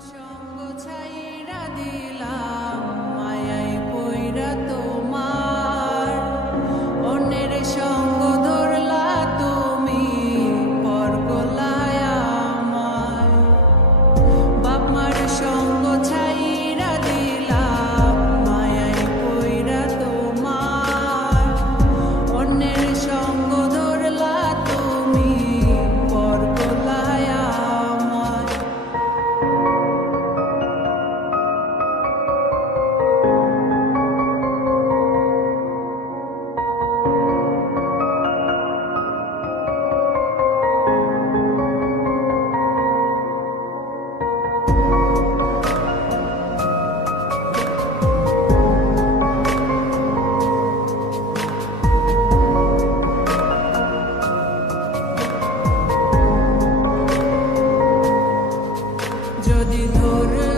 Trong যদি ধরে